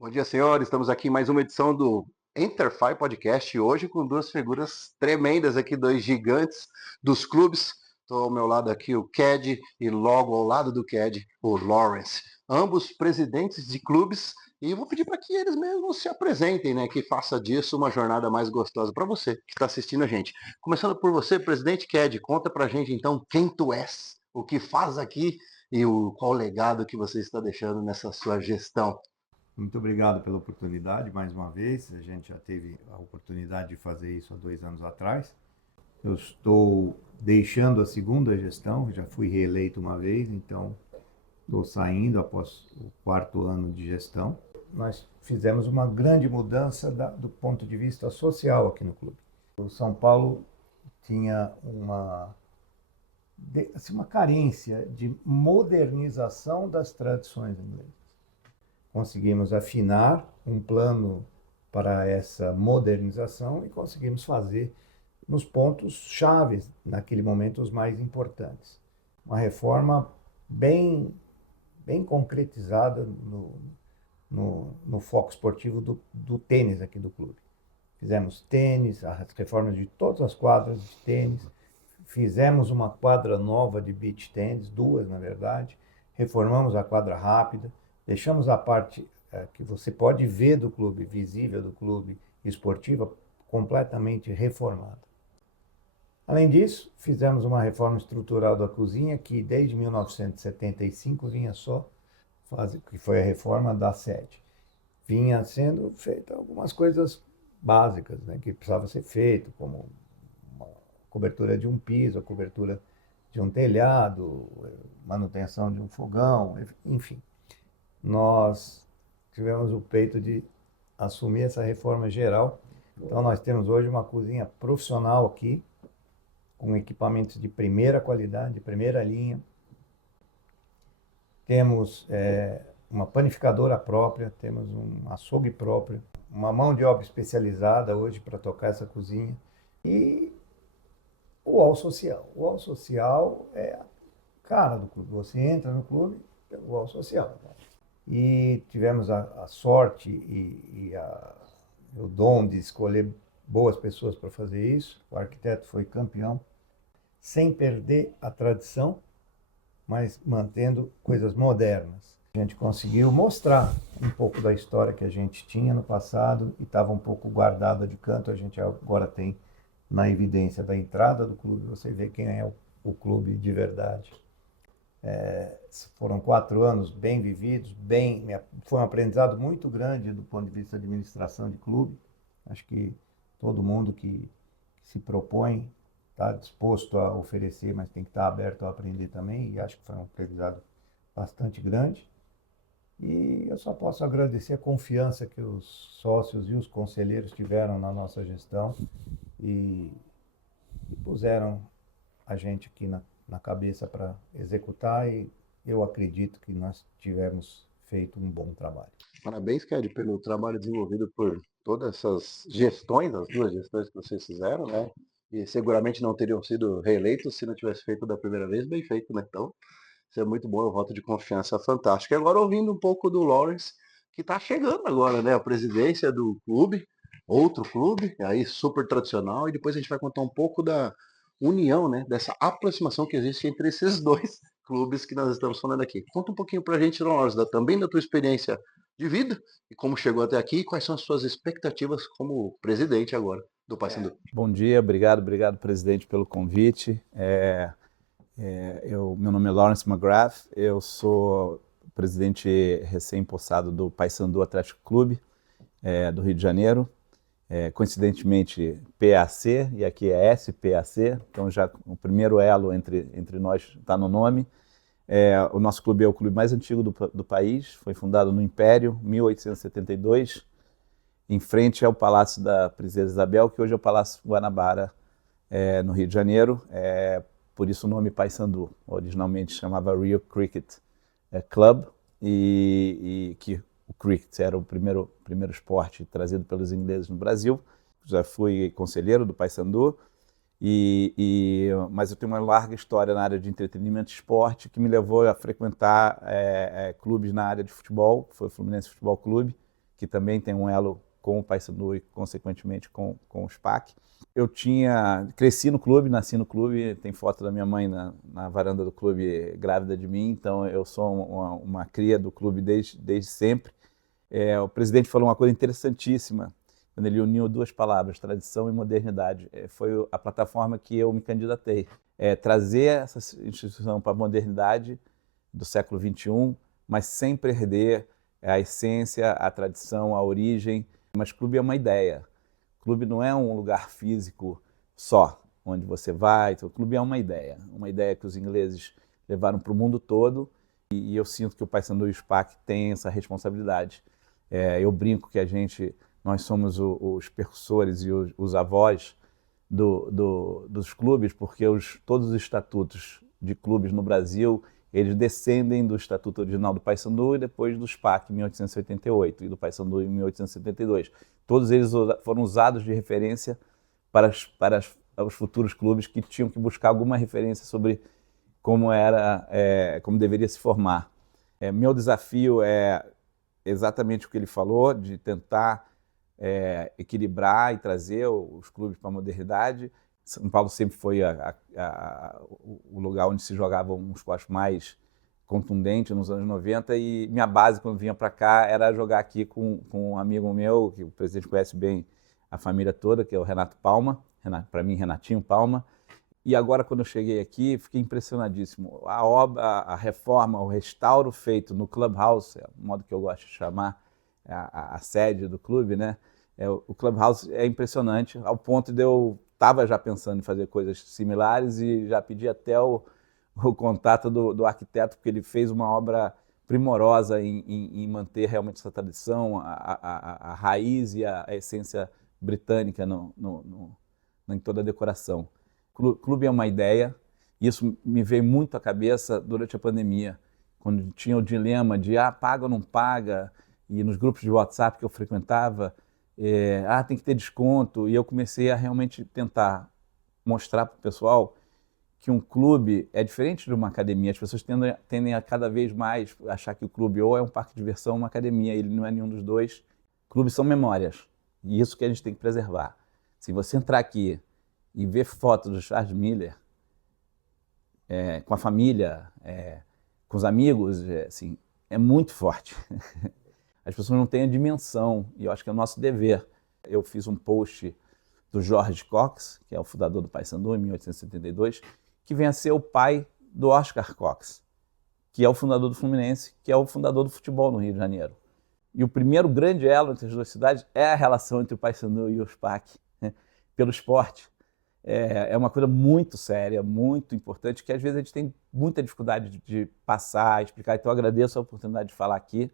Bom dia, senhores. Estamos aqui em mais uma edição do Enterfy Podcast, hoje com duas figuras tremendas aqui, dois gigantes dos clubes. Estou ao meu lado aqui o Ked e logo ao lado do Ked o Lawrence. Ambos presidentes de clubes, e vou pedir para que eles mesmos se apresentem, né? Que faça disso uma jornada mais gostosa para você que está assistindo a gente. Começando por você, presidente Ked, conta para a gente então quem tu és, o que faz aqui e qual legado que você está deixando nessa sua gestão. Muito obrigado pela oportunidade, mais uma vez. A gente já teve a oportunidade de fazer isso há 2 anos atrás. Eu estou deixando a segunda gestão, já fui reeleito uma vez, então estou saindo após o quarto ano de gestão. Nós fizemos uma grande mudança do ponto de vista social aqui no clube. O São Paulo tinha uma carência de modernização das tradições inglesas. Conseguimos afinar um plano para essa modernização e conseguimos fazer nos pontos chaves, naquele momento os mais importantes. Uma reforma bem concretizada no foco esportivo do tênis aqui do clube. Fizemos tênis, as reformas de todas as quadras de tênis, fizemos uma quadra nova de beach tênis, duas na verdade, reformamos a quadra rápida, deixamos a parte que você pode ver do clube, visível do clube esportiva, completamente reformada. Além disso, fizemos uma reforma estrutural da cozinha que desde 1975 vinha só fazer, que foi a reforma da sede. Vinha sendo feita algumas coisas básicas, né, que precisava ser feito, como uma cobertura de um piso, a cobertura de um telhado, manutenção de um fogão, enfim. Nós tivemos o peito de assumir essa reforma geral. Então nós temos hoje uma cozinha profissional aqui, com equipamentos de primeira qualidade, de primeira linha. Temos uma panificadora própria, temos um açougue próprio, uma mão de obra especializada hoje para tocar essa cozinha. E o UOL Social. O UOL Social é a cara do clube. Você entra no clube pelo UOL Social. E tivemos a sorte e o dom de escolher boas pessoas para fazer isso. O arquiteto foi campeão, sem perder a tradição, mas mantendo coisas modernas. A gente conseguiu mostrar um pouco da história que a gente tinha no passado e estava um pouco guardada de canto. A gente agora tem na evidência da entrada do clube, você vê quem é o clube de verdade. Foram 4 anos bem vividos, foi um aprendizado muito grande do ponto de vista de administração de clube. Acho que todo mundo que se propõe está disposto a oferecer, mas tem que estar aberto a aprender também, e acho que foi um aprendizado bastante grande. E eu só posso agradecer a confiança que os sócios e os conselheiros tiveram na nossa gestão e puseram a gente aqui na cabeça para executar, e eu acredito que nós tivemos feito um bom trabalho. Parabéns, Ked, pelo trabalho desenvolvido por todas essas gestões, as duas gestões que vocês fizeram, né? E seguramente não teriam sido reeleitos se não tivesse feito da primeira vez, bem feito, né? Então, isso é muito bom, é um voto de confiança fantástico. E agora ouvindo um pouco do Lawrence, que está chegando agora, né? A presidência do clube, outro clube, aí super tradicional, e depois a gente vai contar um pouco da união, né? Dessa aproximação que existe entre esses dois clubes que nós estamos falando aqui. Conta um pouquinho pra gente, Lawrence, também da tua experiência de vida e como chegou até aqui e quais são as suas expectativas como presidente agora do Paysandu. Bom dia, obrigado, presidente, pelo convite. Meu nome é Lawrence McGrath, eu sou presidente recém-possado do Paysandu Atlético Clube, do Rio de Janeiro. Coincidentemente, PAC, e aqui é SPAC, então já o primeiro elo entre nós está no nome. O nosso clube é o clube mais antigo do país, foi fundado no Império, 1872, em frente ao Palácio da Princesa Isabel, que hoje é o Palácio Guanabara, no Rio de Janeiro. Por isso o nome Paysandu. Originalmente chamava Rio Cricket Club, e que o cricket era o primeiro esporte trazido pelos ingleses no Brasil. Já fui conselheiro do Paysandu, mas eu tenho uma larga história na área de entretenimento e esporte que me levou a frequentar clubes na área de futebol. Foi o Fluminense Futebol Clube, que também tem um elo com o Paysandu e, consequentemente, com o SPAC. Eu cresci no clube, nasci no clube, tem foto da minha mãe na varanda do clube grávida de mim, então eu sou uma cria do clube desde sempre. O presidente falou uma coisa interessantíssima, quando ele uniu duas palavras, tradição e modernidade. Foi a plataforma que eu me candidatei. Trazer essa instituição para a modernidade do século XXI, mas sem perder a essência, a tradição, a origem. Mas clube é uma ideia. Clube não é um lugar físico só, onde você vai. O clube é uma ideia que os ingleses levaram para o mundo todo, e eu sinto que o Paysandu e o SPAC têm essa responsabilidade. Eu brinco que nós somos os percussores e os avós dos clubes, porque todos os estatutos de clubes no Brasil, eles descendem do estatuto original do Paysandu e depois do SPAC em 1888 e do Paysandu em 1872. Todos eles foram usados de referência para os futuros clubes que tinham que buscar alguma referência sobre como deveria se formar. Meu desafio é exatamente o que ele falou, de tentar equilibrar e trazer os clubes para a modernidade. São Paulo sempre foi o lugar onde se jogava um esporte mais contundente nos anos 90, e minha base, quando vinha para cá, era jogar aqui com um amigo meu, que o presidente conhece bem a família toda, que é o Renato Palma, para mim, Renatinho Palma. E agora, quando eu cheguei aqui, fiquei impressionadíssimo. A reforma, o restauro feito no Clubhouse, é o modo que eu gosto de chamar a sede do clube, né? O Clubhouse é impressionante, ao ponto de eu estava já pensando em fazer coisas similares e já pedi até o contato do arquiteto, porque ele fez uma obra primorosa em manter realmente essa tradição, a raiz e a essência britânica em toda a decoração. Clube é uma ideia, e isso me veio muito à cabeça durante a pandemia, quando tinha o dilema de paga ou não paga, e nos grupos de WhatsApp que eu frequentava, tem que ter desconto, e eu comecei a realmente tentar mostrar para o pessoal que um clube é diferente de uma academia. As pessoas tendem a cada vez mais achar que o clube ou é um parque de diversão ou uma academia, ele não é nenhum dos dois. Clubes são memórias, e isso que a gente tem que preservar. Se você entrar aqui e ver fotos do Charles Miller com a família, com os amigos, assim, é muito forte. As pessoas não têm a dimensão, e eu acho que é o nosso dever. Eu fiz um post do George Cox, que é o fundador do Paysandu, em 1872, que vem a ser o pai do Oscar Cox, que é o fundador do Fluminense, que é o fundador do futebol no Rio de Janeiro. E o primeiro grande elo entre as duas cidades é a relação entre o Paysandu e o SPAC, né, pelo esporte. É uma coisa muito séria, muito importante, que às vezes a gente tem muita dificuldade de passar, explicar. Então eu agradeço a oportunidade de falar aqui,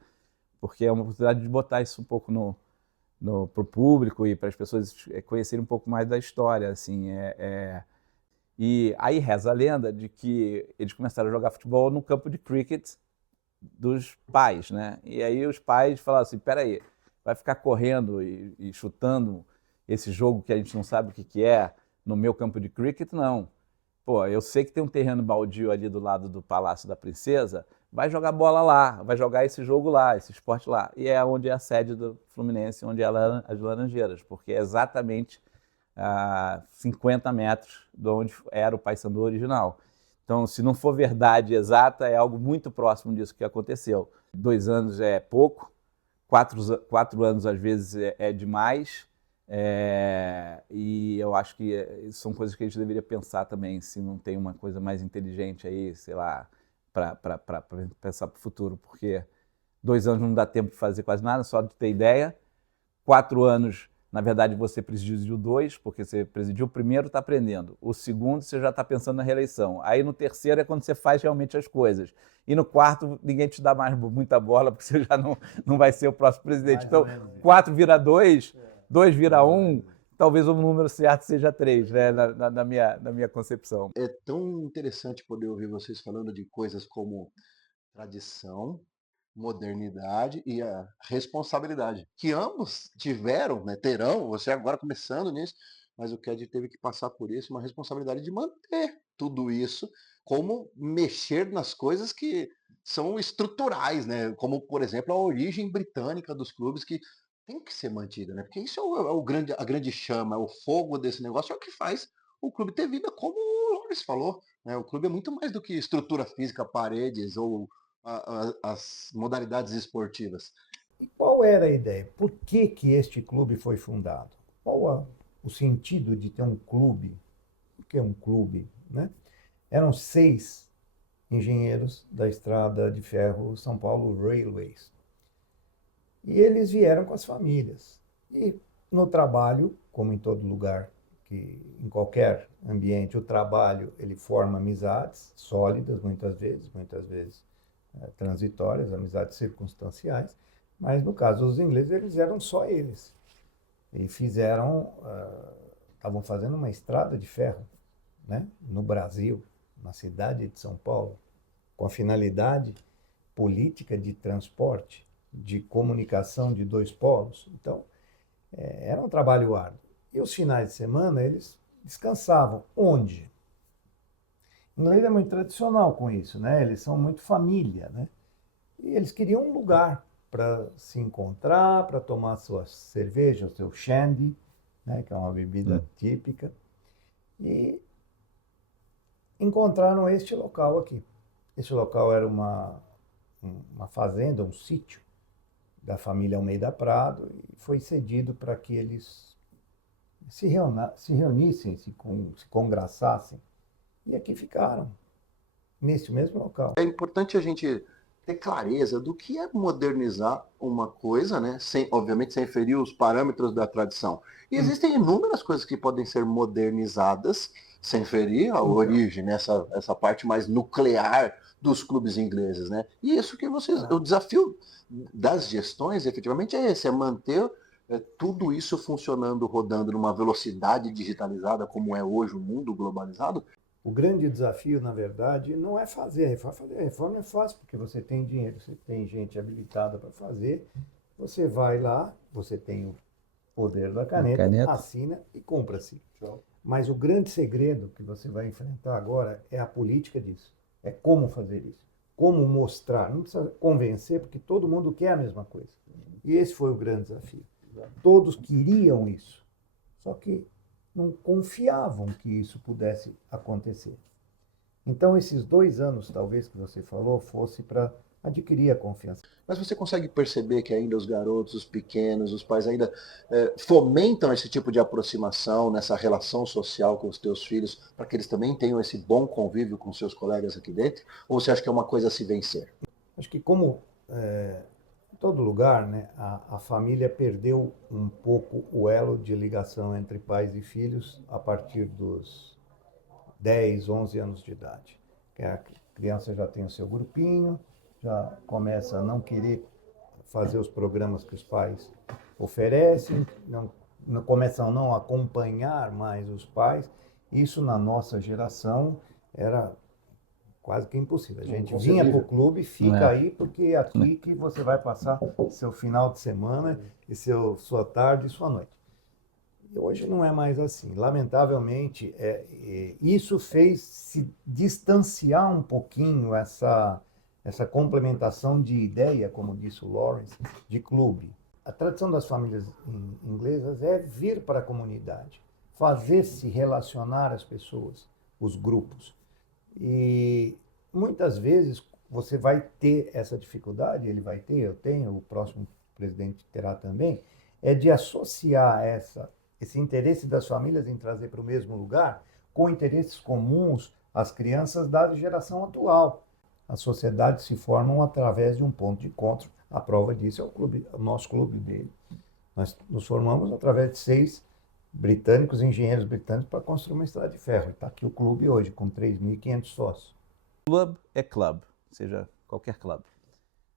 porque é uma oportunidade de botar isso um pouco para o público e para as pessoas conhecerem um pouco mais da história. Assim, E aí reza a lenda de que eles começaram a jogar futebol no campo de cricket dos pais, né? E aí os pais falaram assim, peraí, vai ficar correndo e chutando esse jogo que a gente não sabe o que é no meu campo de cricket? Não. Pô, eu sei que tem um terreno baldio ali do lado do Palácio da Princesa, vai jogar bola lá, vai jogar esse jogo lá, esse esporte lá. E é onde é a sede do Fluminense, onde é as Laranjeiras, porque é exatamente a 50 metros de onde era o Paysandu original. Então, se não for verdade exata, é algo muito próximo disso que aconteceu. 2 anos é pouco, 4 anos às vezes é demais, e eu acho que são coisas que a gente deveria pensar também, se não tem uma coisa mais inteligente aí, sei lá, para pensar para o futuro, porque 2 anos não dá tempo de fazer quase nada, só de ter ideia. 4 anos, na verdade, você presidiu 2, porque você presidiu o primeiro, está aprendendo. O segundo, você já está pensando na reeleição. Aí no terceiro é quando você faz realmente as coisas. E no quarto, ninguém te dá mais muita bola, porque você já não vai ser o próximo presidente. Então, 4 vira 2, 2 vira 1, talvez o número certo seja 3, né, na minha concepção. É tão interessante poder ouvir vocês falando de coisas como tradição, modernidade e a responsabilidade, que ambos tiveram, né, terão, você agora começando nisso, mas o Ked teve que passar por isso, uma responsabilidade de manter tudo isso, como mexer nas coisas que são estruturais, né, como, por exemplo, a origem britânica dos clubes, que tem que ser mantida, né? Porque isso é a grande chama, é o fogo desse negócio, é o que faz o clube ter vida, como o Loris falou, né? O clube é muito mais do que estrutura física, paredes ou as modalidades esportivas. E qual era a ideia? Por que que este clube foi fundado? O sentido de ter um clube? O que é um clube, né? Eram 6 engenheiros da estrada de ferro São Paulo Railways. E eles vieram com as famílias. E no trabalho, como em todo lugar, que em qualquer ambiente, o trabalho ele forma amizades sólidas, muitas vezes transitórias, amizades circunstanciais. Mas no caso dos ingleses, eles eram só eles. E estavam fazendo uma estrada de ferro, né, no Brasil, na cidade de São Paulo, com a finalidade política de transporte, de comunicação de 2 polos. Então, era um trabalho árduo. E os finais de semana eles descansavam. Onde? O inglês é muito tradicional com isso, né? Eles são muito família, né? E eles queriam um lugar para se encontrar, para tomar suas cervejas, seu shandy, né? Que é uma bebida típica. E encontraram este local aqui. Este local era uma fazenda, um sítio da família Almeida Prado e foi cedido para que eles se reunissem, se congraçassem. E aqui ficaram, nesse mesmo local. É importante a gente ter clareza do que é modernizar uma coisa, né? Obviamente sem ferir os parâmetros da tradição. E existem inúmeras coisas que podem ser modernizadas sem ferir a origem, né? Essa parte mais nuclear dos clubes ingleses, né? E isso que o desafio das gestões, efetivamente, é esse, é manter tudo isso funcionando, rodando numa velocidade digitalizada, como é hoje o mundo globalizado. O grande desafio, na verdade, não é fazer a reforma. Fazer a reforma é fácil, porque você tem dinheiro, você tem gente habilitada para fazer. Você vai lá, você tem o poder da caneta, assina e cumpra-se. Mas o grande segredo que você vai enfrentar agora é a política disso. É como fazer isso. Como mostrar. Não precisa convencer, porque todo mundo quer a mesma coisa. E esse foi o grande desafio. Todos queriam isso. Só que não confiavam que isso pudesse acontecer. Então, esses 2 anos, talvez, que você falou, fosse para adquirir a confiança. Mas você consegue perceber que ainda os garotos, os pequenos, os pais ainda fomentam esse tipo de aproximação nessa relação social com os teus filhos, para que eles também tenham esse bom convívio com seus colegas aqui dentro? Ou você acha que é uma coisa a se vencer? Acho que como em todo lugar, né, a família perdeu um pouco o elo de ligação entre pais e filhos a partir dos 10, 11 anos de idade. A criança já tem o seu grupinho, já começa a não querer fazer os programas que os pais oferecem, não começam a não acompanhar mais os pais. Isso na nossa geração era quase que impossível. A gente vinha para o clube, fica aí, porque é aqui que você vai passar seu final de semana e sua tarde e sua noite. E hoje não é mais assim. Lamentavelmente, isso fez se distanciar um pouquinho essa complementação de ideia, como disse o Lawrence, de clube. A tradição das famílias inglesas é vir para a comunidade, fazer-se relacionar as pessoas, os grupos. E muitas vezes você vai ter essa dificuldade, ele vai ter, eu tenho, o próximo presidente terá também, é de associar esse interesse das famílias em trazer para o mesmo lugar com interesses comuns às crianças da geração atual. As sociedades se formam através de um ponto de encontro. A prova disso é o nosso clube dele. Nós nos formamos através de 6 britânicos, engenheiros britânicos, para construir uma estrada de ferro. Está aqui o clube hoje, com 3.500 sócios. Clube é clube, seja qualquer clube.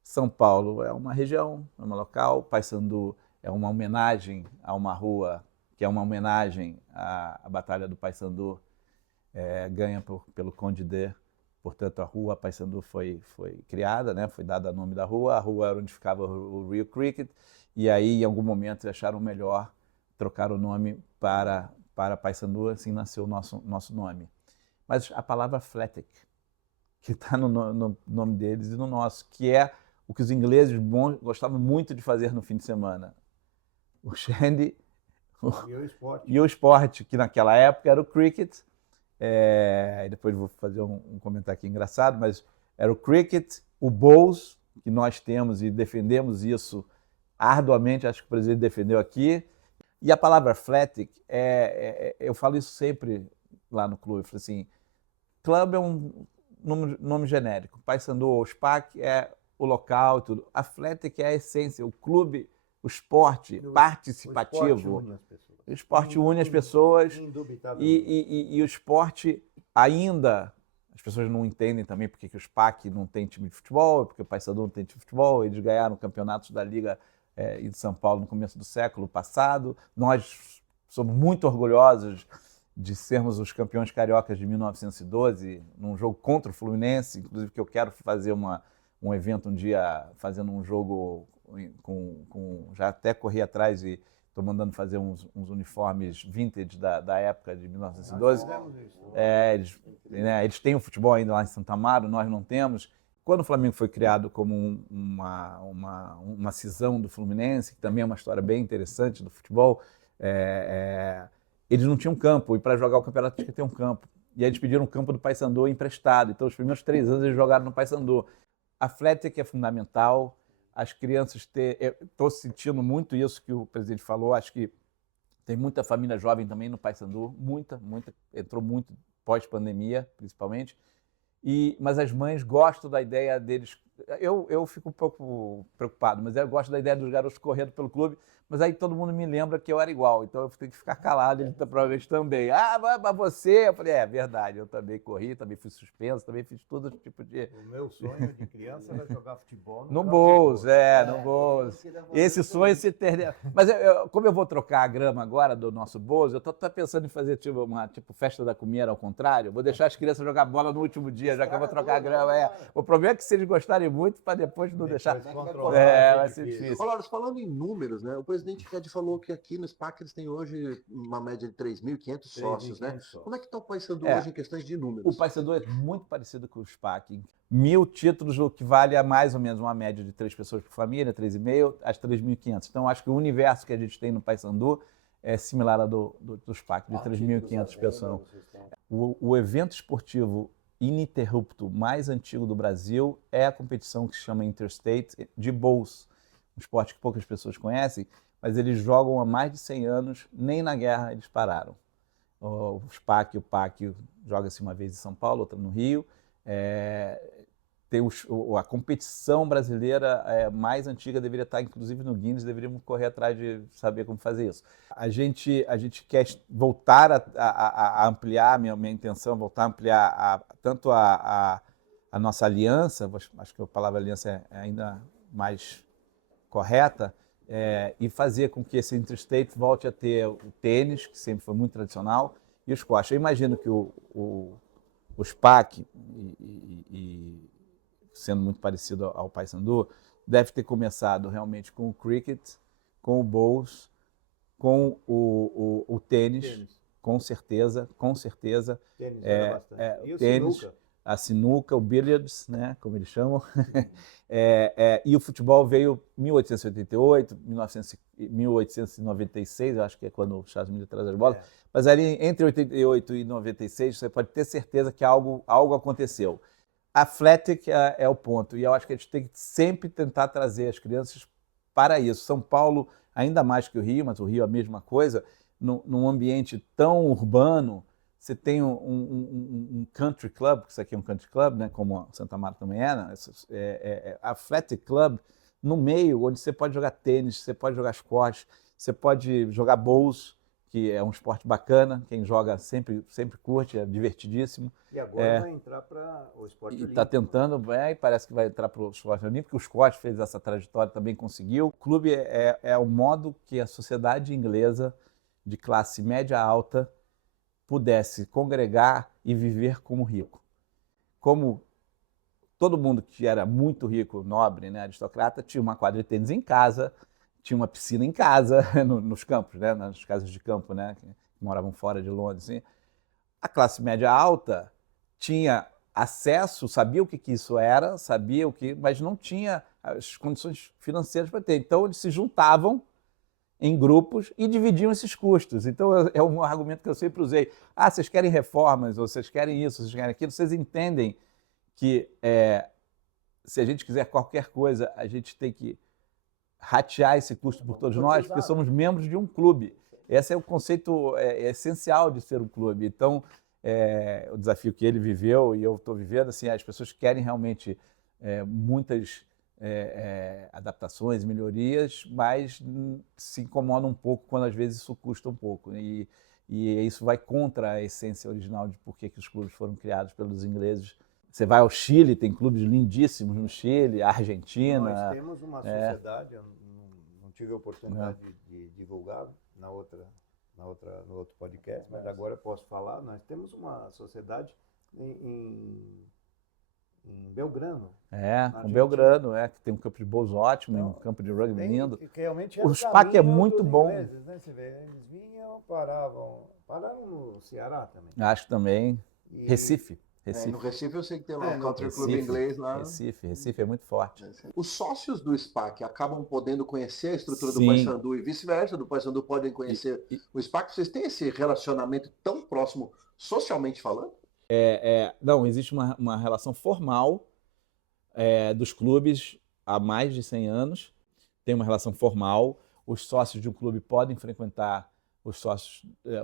São Paulo é uma região, é um local. Paissandu é uma homenagem a uma rua, que é uma homenagem à Batalha do Paissandu, ganha pelo Conde de. Portanto, a rua Paissandu foi criada, né? Foi dada o nome da rua. A rua era onde ficava o Rio Cricket. E aí, em algum momento, acharam melhor trocar o nome para Paissandu, assim nasceu o nosso nome. Mas a palavra Fletic, que está no nome deles e no nosso, que é o que os ingleses gostavam muito de fazer no fim de semana. o Shandy E o esporte. e o Sport, que naquela época era o Cricket. E depois vou fazer um comentário aqui engraçado, mas era o Cricket, o Bowls, que nós temos e defendemos isso arduamente, acho que o presidente defendeu aqui. E a palavra athletic, eu falo isso sempre lá no clube, eu falo assim, clube é um nome genérico, Paysandu ou SPAC é o local e tudo. Athletic é a essência, o clube, o esporte participativo. O esporte une as pessoas e o esporte ainda, as pessoas não entendem também porque que o SPAC não tem time de futebol, porque o Paysandu não tem time de futebol, eles ganharam campeonatos da Liga de São Paulo no começo do século passado. Nós somos muito orgulhosos de sermos os campeões cariocas de 1912, num jogo contra o Fluminense, inclusive que eu quero fazer um evento um dia, fazendo um jogo já até corri atrás e estou mandando fazer uns uniformes vintage da época de 1912. Eles têm o futebol ainda lá em Santa Amaro, nós não temos. Quando o Flamengo foi criado como uma cisão do Fluminense, que também é uma história bem interessante do futebol, eles não tinham campo, e para jogar o campeonato tinha que ter um campo. E aí eles pediram um campo do Paysandu emprestado. Então, os primeiros 3 anos eles jogaram no Paysandu. A Athletic é fundamental, as crianças estou sentindo muito isso que o presidente falou, acho que tem muita família jovem também no Paysandu, muita, entrou muito pós-pandemia, principalmente, mas as mães gostam da ideia deles. Eu fico um pouco preocupado, mas eu gosto da ideia dos garotos correndo pelo clube, mas aí todo mundo me lembra que eu era igual, então eu tenho que ficar calado, ele provavelmente também. Mas você? Eu falei, verdade, eu também corri, também fui suspenso, também fiz todo tipo de... O meu sonho de criança era jogar futebol no Bowls, no Bowls. Esse sonho se ter... Mas como eu vou trocar a grama agora do nosso Bowls, eu tô pensando em fazer uma festa da comida ao contrário, vou deixar as crianças jogar bola no último dia, já que eu vou trocar a grama. O problema é que se eles gostarem muito, para depois não deixar... vai ser difícil. Colares, falando em números, né? O presidente Fed falou que aqui no SPAC eles têm hoje uma média de 3.500 sócios, né? Como é que está o Paysandu hoje em questões de números? O Paysandu é muito parecido com o SPAC. 1.000 títulos, o que vale a mais ou menos uma média de 3 pessoas por família, 3,5, às 3.500. Então, acho que o universo que a gente tem no Paysandu é similar ao do SPAC, de 3.500 pessoas. O evento esportivo ininterrupto mais antigo do Brasil é a competição que se chama Interstate de Bowls, um esporte que poucas pessoas conhecem, mas eles jogam há mais de 100 anos, nem na guerra eles pararam. O SPAC e o PAC joga-se uma vez em São Paulo, outra no Rio. Tem a competição brasileira mais antiga, deveria estar inclusive no Guinness, deveríamos correr atrás de saber como fazer isso. A gente quer voltar a ampliar, minha intenção é voltar a ampliar tanto a nossa aliança, acho que a palavra aliança é ainda mais correta, e fazer com que esse Interstate volte a ter o tênis, que sempre foi muito tradicional, e o squash. Eu imagino que o SPAC, sendo muito parecido ao Paysandu, deve ter começado realmente com o cricket, com o bowls, com o tênis, com certeza. Tênis era bastante. E o tênis, a sinuca, o billiards, né, como eles chamam. E o futebol veio em 1888, 1896, eu acho que é quando o Estados Unidos traz as bolas. Mas ali entre 88 e 96, você pode ter certeza que algo aconteceu. Athletic é o ponto, e eu acho que a gente tem que sempre tentar trazer as crianças para isso. São Paulo, ainda mais que o Rio, mas o Rio é a mesma coisa, num ambiente tão urbano. Você tem um country club, que isso aqui é um country club, né, como Santa Marta também é, né? Athletic club, no meio, onde você pode jogar tênis, você pode jogar squash, você pode jogar bowls, que é um esporte bacana, quem joga sempre curte, é divertidíssimo. E agora vai entrar para o esporte olímpico. E está tentando, e parece que vai entrar para o esporte olímpico, o squash fez essa trajetória, também conseguiu. O clube é o modo que a sociedade inglesa, de classe média alta, pudesse congregar e viver como rico. Como todo mundo que era muito rico, nobre, né, aristocrata, tinha uma quadra de tênis em casa, tinha uma piscina em casa, nos campos, né, nas casas de campo, né, que moravam fora de Londres. Assim. A classe média alta tinha acesso, sabia o que isso era, mas não tinha as condições financeiras para ter. Então, eles se juntavam em grupos e dividiam esses custos. Então, é um argumento que eu sempre usei. Ah, vocês querem reformas, ou vocês querem isso, vocês querem aquilo, vocês entendem que se a gente quiser qualquer coisa, a gente tem que ratear esse custo por todos nós, porque somos membros de um clube. Esse é o conceito essencial de ser um clube. Então, o desafio que ele viveu e eu estou vivendo, assim, as pessoas querem realmente muitas adaptações, melhorias, mas se incomodam um pouco quando às vezes isso custa um pouco. E isso vai contra a essência original de por que os clubes foram criados pelos ingleses. Você vai ao Chile, tem clubes lindíssimos no Chile, a Argentina. Nós temos uma sociedade, eu não tive a oportunidade de divulgar no outro podcast, mas agora eu posso falar. Nós temos uma sociedade em Belgrano. Com Belgrano, que tem um campo de bolos ótimo, um campo de rugby lindo. O SPAC é muito bom. Ingleses, né? Você vê, eles vinham, pararam no Ceará também. Acho também. Recife. No Recife eu sei que tem lá um country club inglês lá. Recife é muito forte. Os sócios do SPAC acabam podendo conhecer a estrutura do Paysandu e vice-versa, do Paysandu podem conhecer o SPAC. Vocês têm esse relacionamento tão próximo, socialmente falando? Não, existe uma relação formal dos clubes há mais de 100 anos. Tem uma relação formal. Os sócios de um clube podem frequentar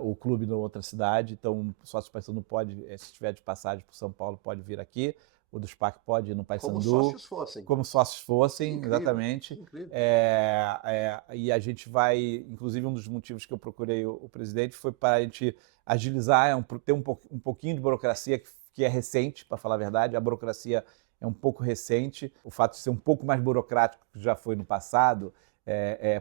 o clube de outra cidade. Então, o sócio do Paysandu pode, se estiver de passagem por São Paulo, pode vir aqui. O do SPAC pode ir no Paysandu. Como sócios fossem. Como sócios fossem, Incrível, exatamente. Incrível. E a gente vai, inclusive um dos motivos que eu procurei o presidente foi para a gente agilizar, ter um pouquinho de burocracia que é recente, para falar a verdade. A burocracia é um pouco recente. O fato de ser um pouco mais burocrático que já foi no passado,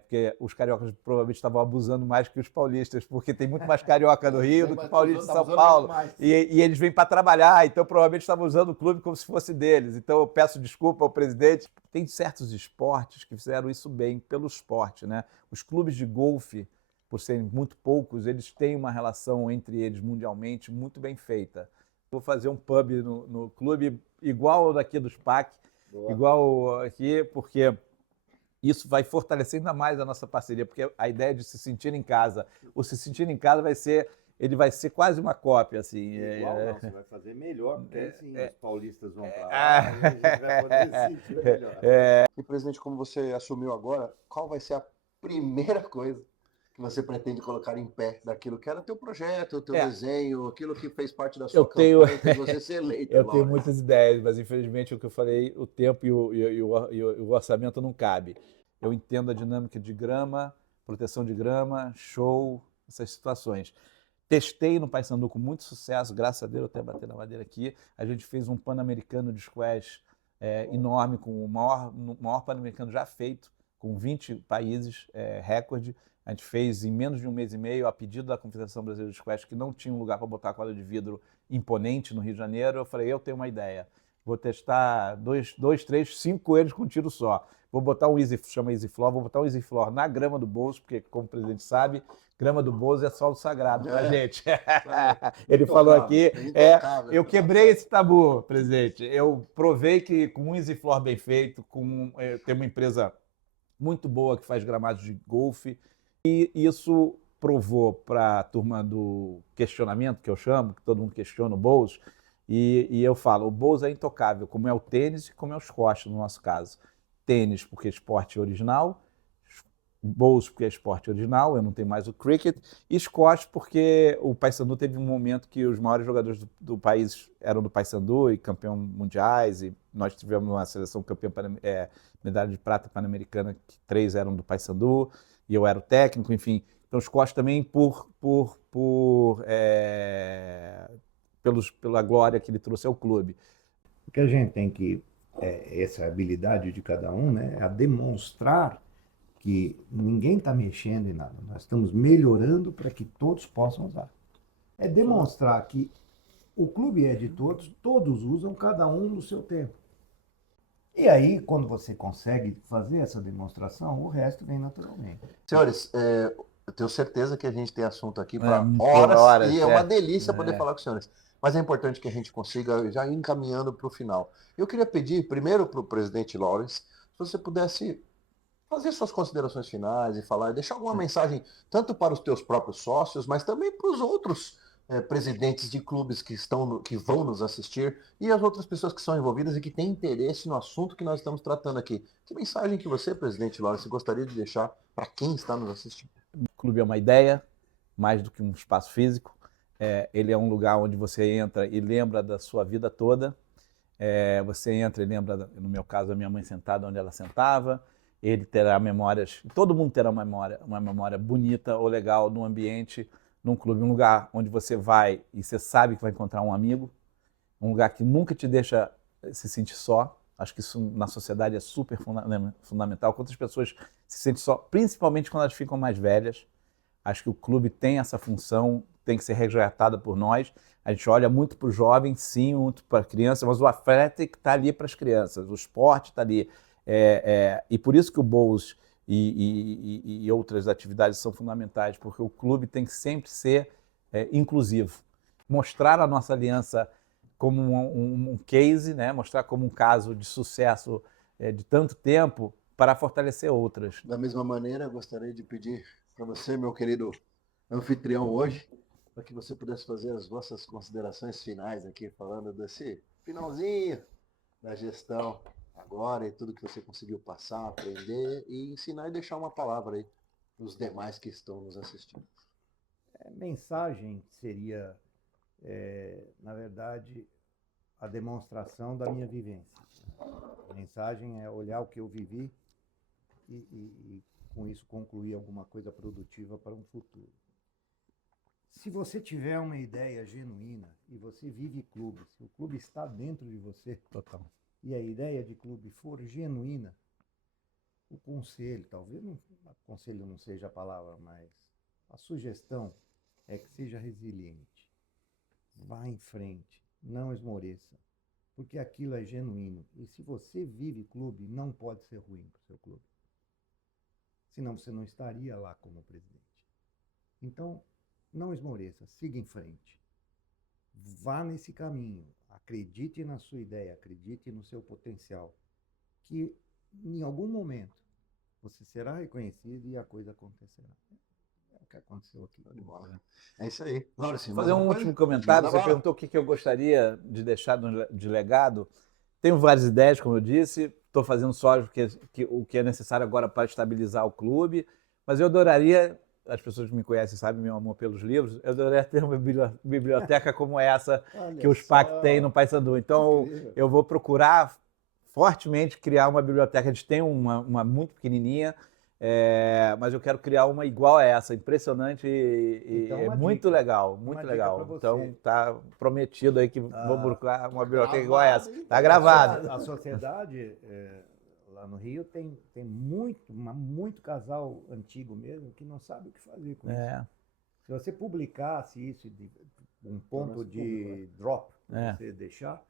porque os cariocas provavelmente estavam abusando mais que os paulistas, porque tem muito mais carioca no Rio do que paulista em São Paulo. E eles vêm para trabalhar, então provavelmente estavam usando o clube como se fosse deles. Então eu peço desculpa ao presidente. Tem certos esportes que fizeram isso bem pelo esporte, né? Os clubes de golfe, por serem muito poucos, eles têm uma relação entre eles mundialmente muito bem feita. Vou fazer um pub no clube igual ao daqui do SPAC, igual aqui, porque isso vai fortalecer ainda mais a nossa parceria, porque a ideia de se sentir em casa, o se sentir em casa ele vai ser quase uma cópia, assim. Igual não, você vai fazer melhor, porque assim os paulistas vão para lá, e a gente vai poder se sentir melhor. E, presidente, como você assumiu agora, qual vai ser a primeira coisa que você pretende colocar em pé daquilo que era teu projeto, teu desenho, aquilo que fez parte da sua campanha, que você ser eleito? Eu tenho muitas ideias, mas infelizmente o que eu falei, o tempo e o orçamento não cabe. Eu entendo a dinâmica de grama, proteção de grama, show, essas situações. Testei no Paysandu com muito sucesso, graças a Deus, eu até bater na madeira aqui. A gente fez um Pan-Americano de squash enorme, com o maior Pan-Americano já feito, com 20 países, recorde. A gente fez em menos de um mês e meio, a pedido da Confederação Brasileira de Squash, que não tinha um lugar para botar a quadra de vidro imponente no Rio de Janeiro. Eu falei, eu tenho uma ideia. Vou testar 2, 3, 5 coelhos com um tiro só. Vou botar chama Easy Floor, vou botar um Easy Floor na grama do Bozo, porque, como o presidente sabe, grama do Bozo é solo sagrado pra gente. Ele falou aqui, eu quebrei esse tabu, presidente. Eu provei que com um Easy Floor bem feito, tem uma empresa muito boa que faz gramados de golfe, e isso provou para a turma do questionamento, que eu chamo, que todo mundo questiona o Bozo, e eu falo, o Bozo é intocável, como é o tênis e como é o squash no nosso caso. Tênis porque é esporte original, Bozo porque é esporte original, eu não tenho mais o cricket, e squash porque o Paysandu teve um momento que os maiores jogadores do país eram do Paysandu e campeão mundiais, e nós tivemos uma seleção campeã medalha de prata pan-americana, que 3 eram do Paysandu, e eu era o técnico, enfim. Então, squash também pela glória que ele trouxe ao clube. O que a gente tem que, essa habilidade de cada um, né, é a demonstrar que ninguém está mexendo em nada, nós estamos melhorando para que todos possam usar. É demonstrar que o clube é de todos, todos usam, cada um no seu tempo. E aí, quando você consegue fazer essa demonstração, o resto vem naturalmente. Senhores, eu tenho certeza que a gente tem assunto aqui para horas, e é uma delícia poder falar com os senhores. Mas é importante que a gente consiga já ir encaminhando para o final. Eu queria pedir primeiro para o presidente Lawrence, se você pudesse fazer suas considerações finais e falar, deixar alguma mensagem tanto para os teus próprios sócios, mas também para os outros presidentes de clubes que vão nos assistir e as outras pessoas que são envolvidas e que têm interesse no assunto que nós estamos tratando aqui. Que mensagem que você, presidente Lawrence, gostaria de deixar para quem está nos assistindo? O clube é uma ideia, mais do que um espaço físico. Ele é um lugar onde você entra e lembra da sua vida toda. Você entra e lembra, no meu caso, a minha mãe sentada onde ela sentava. Ele terá memórias, todo mundo terá uma memória bonita ou legal no ambiente, num clube, um lugar onde você vai e você sabe que vai encontrar um amigo, um lugar que nunca te deixa se sentir só. Acho que isso na sociedade é super fundamental. Quantas pessoas se sentem só, principalmente quando elas ficam mais velhas. Acho que o clube tem essa função, tem que ser resgatada por nós. A gente olha muito para o jovem, sim, muito para a criança, mas o Athletic está ali para as crianças, o esporte está ali. E por isso que o Bowls e outras atividades são fundamentais, porque o clube tem que sempre ser inclusivo. Mostrar a nossa aliança como um case, né? Mostrar como um caso de sucesso de tanto tempo para fortalecer outras. Da mesma maneira, eu gostaria de pedir para você, meu querido anfitrião hoje, para que você pudesse fazer as vossas considerações finais aqui, falando desse finalzinho da gestão agora e tudo que você conseguiu passar, aprender e ensinar e deixar uma palavra aí para os demais que estão nos assistindo. Mensagem seria, na verdade, a demonstração da minha vivência. A mensagem é olhar o que eu vivi e com isso concluir alguma coisa produtiva para um futuro. Se você tiver uma ideia genuína e você vive clube, se o clube está dentro de você, Total. E a ideia de clube for genuína, o conselho, conselho não seja a palavra, mas a sugestão é que seja resiliente. Vá em frente, não esmoreça, porque aquilo é genuíno. E se você vive clube, não pode ser ruim para o seu clube. Senão você não estaria lá como presidente. Então, não esmoreça, siga em frente. Vá nesse caminho, acredite na sua ideia, acredite no seu potencial, que em algum momento você será reconhecido e a coisa acontecerá. É o que aconteceu aqui. É isso aí. Lawrence, Vou fazer um último comentário. Você perguntou o que eu gostaria de deixar de legado. Tenho várias ideias, como eu disse, estou fazendo só o que é necessário agora para estabilizar o clube, mas eu adoraria, as pessoas que me conhecem sabem meu amor pelos livros, eu adoraria ter uma biblioteca como essa que o SPAC tem no Paysandu. Então eu vou procurar fortemente criar uma biblioteca. A gente tem uma muito pequenininha, mas eu quero criar uma igual a essa, impressionante e Então, é muito legal, muito legal. Então tá prometido aí que vou procurar uma biblioteca igual a essa. Tá gravado. A sociedade lá no Rio tem muito casal antigo mesmo que não sabe o que fazer com isso. Se você publicasse isso de um ponto de drop, você deixar,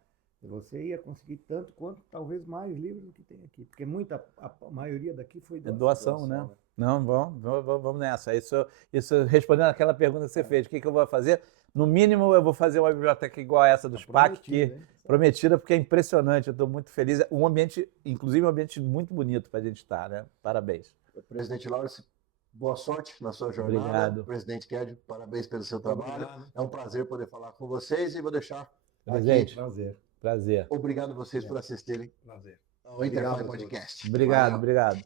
você ia conseguir tanto quanto talvez mais livros do que tem aqui, porque a maioria daqui foi doação, né? Não, vamos nessa. Isso respondendo aquela pergunta que você fez, o que eu vou fazer? No mínimo, eu vou fazer uma biblioteca igual a essa do SPAC, prometida, porque é impressionante. Eu estou muito feliz. Um ambiente, inclusive, um ambiente muito bonito para a gente estar, né? Parabéns. Presidente Lawrence, boa sorte na sua jornada. Obrigado. Presidente Ked, parabéns pelo seu trabalho. É um prazer poder falar com vocês e vou deixar Presidente, aqui. Prazer. Obrigado a vocês por assistirem Prazer. ao Interfly Podcast. Obrigado.